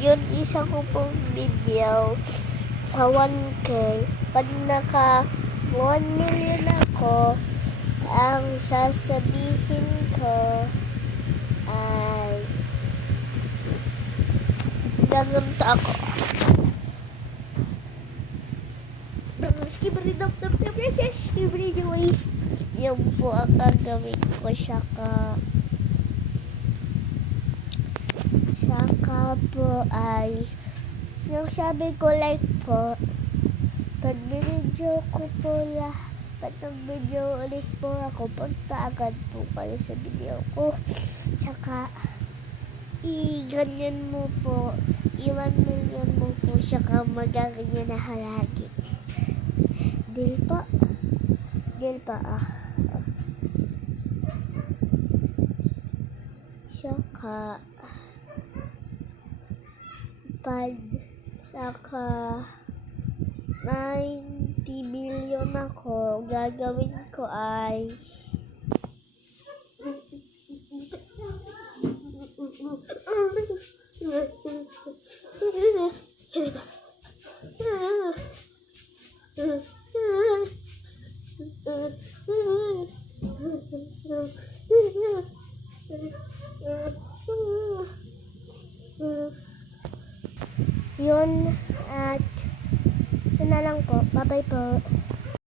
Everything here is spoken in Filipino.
Yun, isa ko pong video sa 1K. Pag naka 1 million ako, ang sasabihin ko ay gaganto ako. Yung po ang gagawin ko. Saka po ay yung sabi ko like po, pag video ko po pag video ulit po ako, punta agad po kayo sa video ko. Saka ganyan mo po, 1 million mo po, saka magaganyan na halagi. Deal pa Saka pag naka 90 million ako, gagawin ko ay yun, at yun na lang po. Bye-bye po.